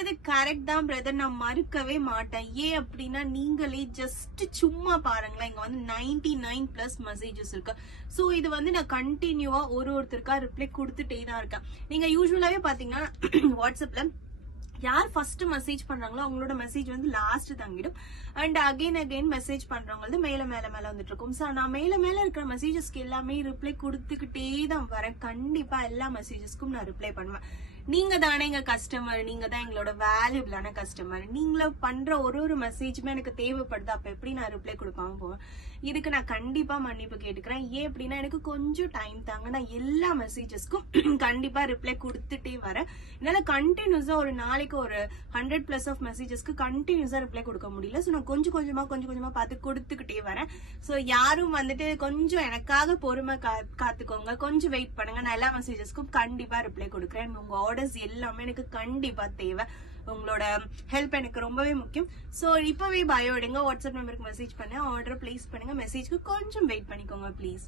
சொல்றது கரெக்ட் தான் பிரதர், நான் மறுக்கவே மாட்டேன். ஏன் அப்படின்னா நீங்களே ஜஸ்ட் சும்மா பாருங்களேன், இங்க வந்து 99+ மெசேஜஸ் இருக்கு. சோ இது வந்து நான் கண்டினியூவா ஒருத்தருக்கா ரிப்ளை கொடுத்துட்டே தான் இருக்கேன். நீங்க யூஸ்வலாவே பாத்தீங்கன்னா வாட்ஸ்அப்ல யார் ஃபர்ஸ்ட் மெசேஜ் பண்றாங்களோ அவங்களோட மெசேஜ் வந்து லாஸ்ட் தங்கிடும். அண்ட் அகைன் மெசேஜ் பண்றவங்க மேல வந்துட்டு இருக்கும். சோ நான் மேல இருக்கிற மெசேஜஸ்க்கு எல்லாமே ரிப்ளை கொடுத்துக்கிட்டே தான் வரேன். கண்டிப்பா எல்லா மெசேஜஸ்க்கும் நான் ரிப்ளை பண்ணுவேன். நீங்க தானே எங்க கஸ்டமர், நீங்க தான் எங்களோட வேல்யூபிளான கஸ்டமர். நீங்கள பண்ற ஒரு மெசேஜுமே எனக்கு தேவைப்படுது. அப்ப எப்படி நான் ரிப்ளை கொடுக்காம போவேன்? இதுக்கு நான் கண்டிப்பா மன்னிப்பு கேட்டுக்கிறேன். ஏன் அப்படின்னா எனக்கு கொஞ்சம் டைம் தாங்க, நான் எல்லா மெசேஜஸ்க்கும் கண்டிப்பா ரிப்ளை கொடுத்துட்டே வரேன். என்னால கண்டினியூஸா ஒரு நாளைக்கு ஒரு 100+ ஆஃப் மெசேஜஸ்க்கு கண்டினியூஸா ரிப்ளை கொடுக்க முடியல. சோ நான் கொஞ்சம் கொஞ்சமா பார்த்து கொடுத்துக்கிட்டே வரேன். சோ யாரும் வந்துட்டு கொஞ்சம் எனக்காக பொறுமை காத்துக்கோங்க, கொஞ்சம் வெயிட் பண்ணுங்க. நான் எல்லா மெசேஜஸ்க்கும் கண்டிப்பா ரிப்ளை கொடுக்குறேன். உங்க ஆர்டர்ஸ் எல்லாமே எனக்கு கண்டிப்பா தேவை. உங்களோட ஹெல்ப் எனக்கு ரொம்பவே முக்கியம். சோ இப்பவே பயோ எடுங்க, வாட்ஸ்அப் நம்பருக்கு மெசேஜ் பண்ண, ஆர்டர் பிளேஸ் பண்ணுங்க. மெசேஜ்க்கு கொஞ்சம் வெயிட் பண்ணிக்கோங்க ப்ளீஸ்.